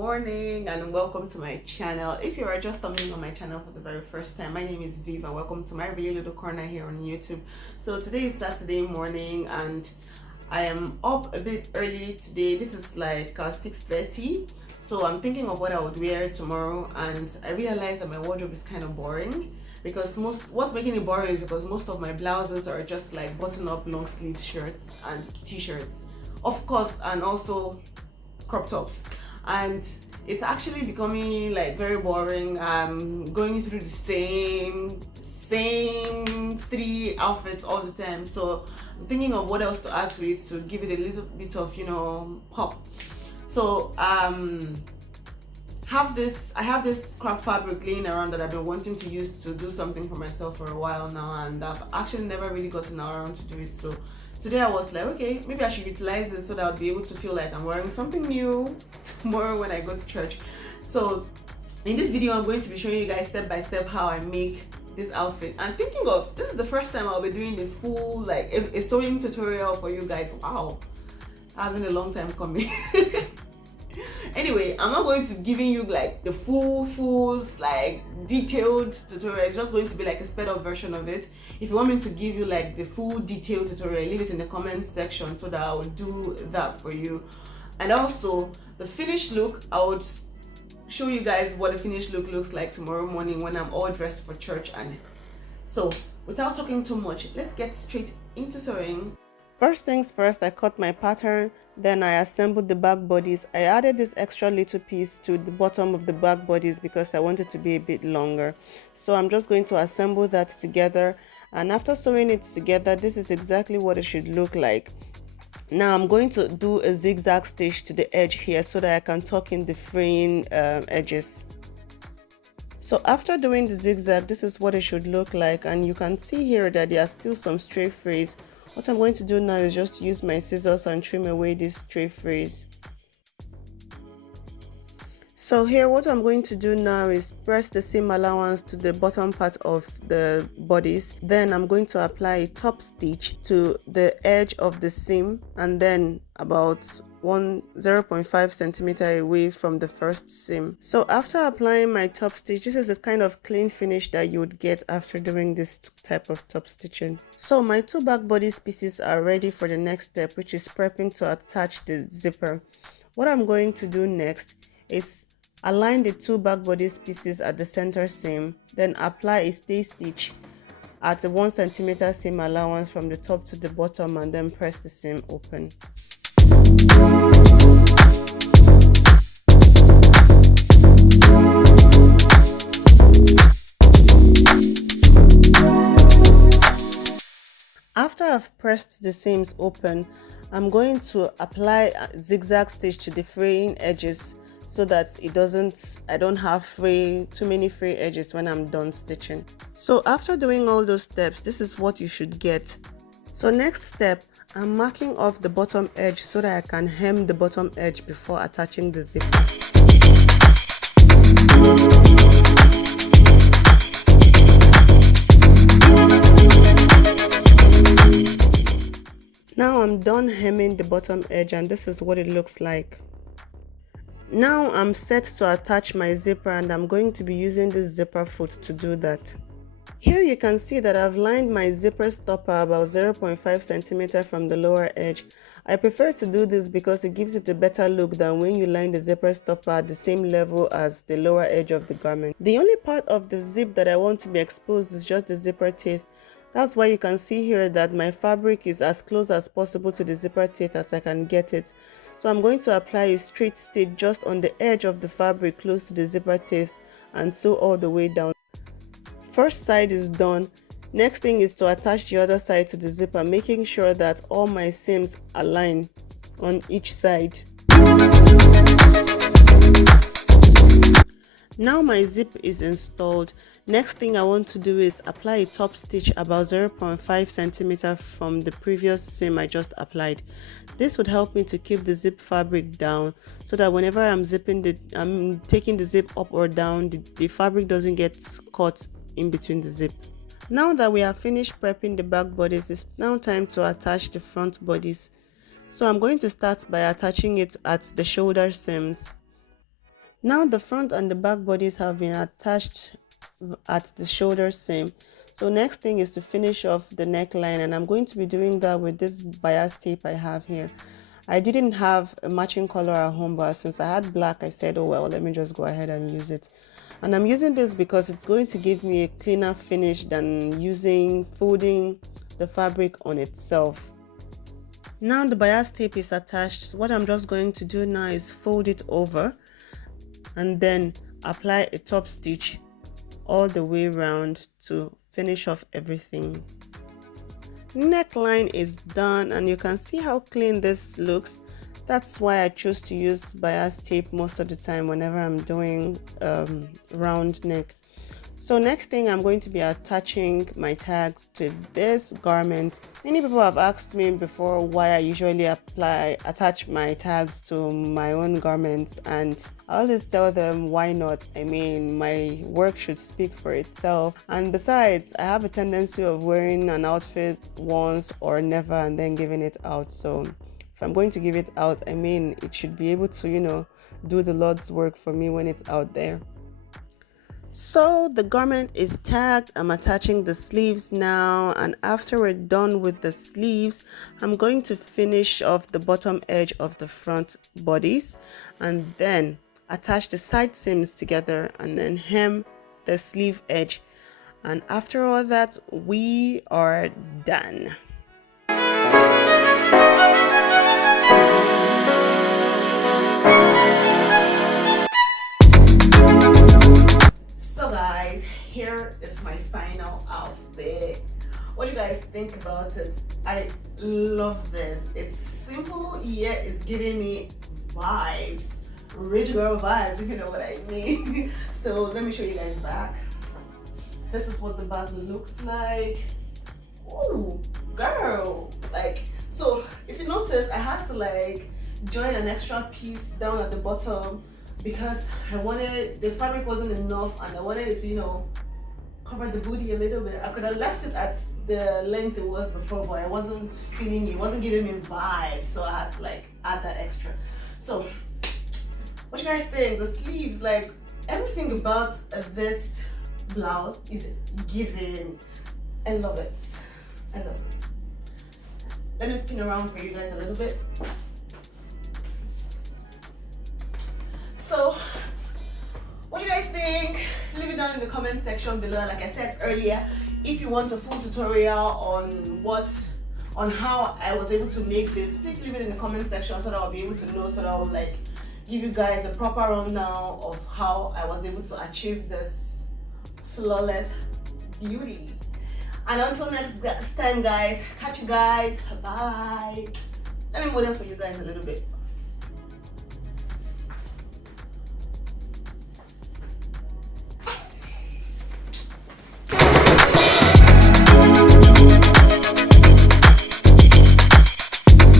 morning and welcome to my channel. If you are just stumbling on my channel for the very first time, my name is Viv and welcome to my really little corner here on YouTube. So today is Saturday morning and I am up a bit early today. This is like 6:30, so I'm thinking of what I would wear tomorrow, and I realized that my wardrobe is kind of boring because what's making it boring is because most of my blouses are just like button-up long sleeve shirts and t-shirts, of course, and also crop tops, and it's actually becoming like very boring. I'm going through the same three outfits all the time, so I'm thinking of what else to add to it to give it a little bit of pop. So I have this scrap fabric laying around that I've been wanting to use to do something for myself for a while now, and I've actually never really gotten around to do it. So today I was like, okay, maybe I should utilize this so that I'll be able to feel like I'm wearing something new tomorrow when I go to church. So in this video, I'm going to be showing you guys step by step how I make this outfit. I'm thinking of, this is the first time I'll be doing the full like a sewing tutorial for you guys. Wow, that's been a long time coming. Anyway, I'm not going to giving you like the full like detailed tutorial. It's just going to be like a sped up version of it. If you want me to give you like the full detailed tutorial, leave it in the comment section so that I will do that for you. And also the finished look, I would show you guys what the finished look looks like tomorrow morning when I'm all dressed for church. And so without talking too much, let's get straight into sewing. First things first, I cut my pattern, then I assembled the back bodies. I added this extra little piece to the bottom of the back bodies because I want it to be a bit longer. So I'm just going to assemble that together, and after sewing it together, this is exactly what it should look like. Now I'm going to do a zigzag stitch to the edge here so that I can tuck in the fraying edges. So after doing the zigzag, this is what it should look like, and you can see here that there are still some stray frays. What I'm going to do now is just use my scissors and trim away these stray frays. So here what I'm going to do now is press the seam allowance to the bottom part of the bodies. Then I'm going to apply a top stitch to the edge of the seam, and then about 0.5 centimeter away from the first seam. So after applying my top stitch, this is a kind of clean finish that you would get after doing this type of top stitching. So my two back bodice pieces are ready for the next step, which is prepping to attach the zipper. What I'm going to do next is align the two back bodice pieces at the center seam, then apply a stay stitch at a 1 centimeter seam allowance from the top to the bottom, and then press the seam open. After I've pressed the seams open, I'm going to apply a zigzag stitch to the fraying edges so that I don't have too many fray edges when I'm done stitching. So after doing all those steps, this is what you should get. So next step, I'm marking off the bottom edge so that I can hem the bottom edge before attaching the zipper. Now I'm done hemming the bottom edge, and this is what it looks like. Now I'm set to attach my zipper, and I'm going to be using this zipper foot to do that. Here you can see that I've lined my zipper stopper about 0.5 centimeter from the lower edge. I prefer to do this because it gives it a better look than when you line the zipper stopper at the same level as the lower edge of the garment. The only part of the zip that I want to be exposed is just the zipper teeth. That's why you can see here that my fabric is as close as possible to the zipper teeth as I can get it. So I'm going to apply a straight stitch just on the edge of the fabric close to the zipper teeth and sew all the way down. First side is done. Next thing is to attach the other side to the zipper, making sure that all my seams align on each side. Now my zip is installed. Next thing I want to do is apply a top stitch about 0.5 centimeter from the previous seam I just applied. This would help me to keep the zip fabric down so that whenever I'm taking the zip up or down, the fabric doesn't get caught in between the zip. Now that we have finished prepping the back bodies, it's now time to attach the front bodies. So I'm going to start by attaching it at the shoulder seams. Now the front and the back bodies have been attached at the shoulder seam. So next thing is to finish off the neckline, and I'm going to be doing that with this bias tape I have here. I didn't have a matching color at home, but since I had black, I said, oh well, let me just go ahead and use it. And I'm using this because it's going to give me a cleaner finish than folding the fabric on itself. Now the bias tape is attached. So what I'm just going to do now is fold it over and then apply a top stitch all the way around to finish off everything. Neckline is done, and you can see how clean this looks. That's why I choose to use bias tape most of the time whenever I'm doing round neck. So next thing, I'm going to be attaching my tags to this garment. Many people have asked me before why I usually attach my tags to my own garments, and I always tell them why not. I mean, my work should speak for itself, and besides, I have a tendency of wearing an outfit once or never and then giving it out. So if I'm going to give it out, I mean, it should be able to, do the Lord's work for me when it's out there. So the garment is tagged. I'm attaching the sleeves now, and after we're done with the sleeves, I'm going to finish off the bottom edge of the front bodies and then attach the side seams together and then hem the sleeve edge. And after all that, we are done. Here is my final outfit. What do you guys think about it? I love this. It's simple yet it's giving me vibes, rich girl vibes, if you know what I mean. So let me show you guys back. This is what the back looks like. Oh girl, so if you notice, I had to join an extra piece down at the bottom because the fabric wasn't enough, and I wanted it to cover the booty a little bit. I could have left it at the length it was before, but I wasn't feeling it. It wasn't giving me vibes, so I had to add that extra. So what do you guys think? The sleeves, everything about this blouse is giving. I love it. I love it. Let me spin around for you guys a little bit. So what do you guys think? Leave it down in the comment section below. Like I said earlier, if you want a full tutorial on how I was able to make this, please leave it in the comment section so that I'll be able to know, so that I'll give you guys a proper rundown of how I was able to achieve this flawless beauty. And until next time guys, catch you guys, bye. Let me model for you guys a little bit.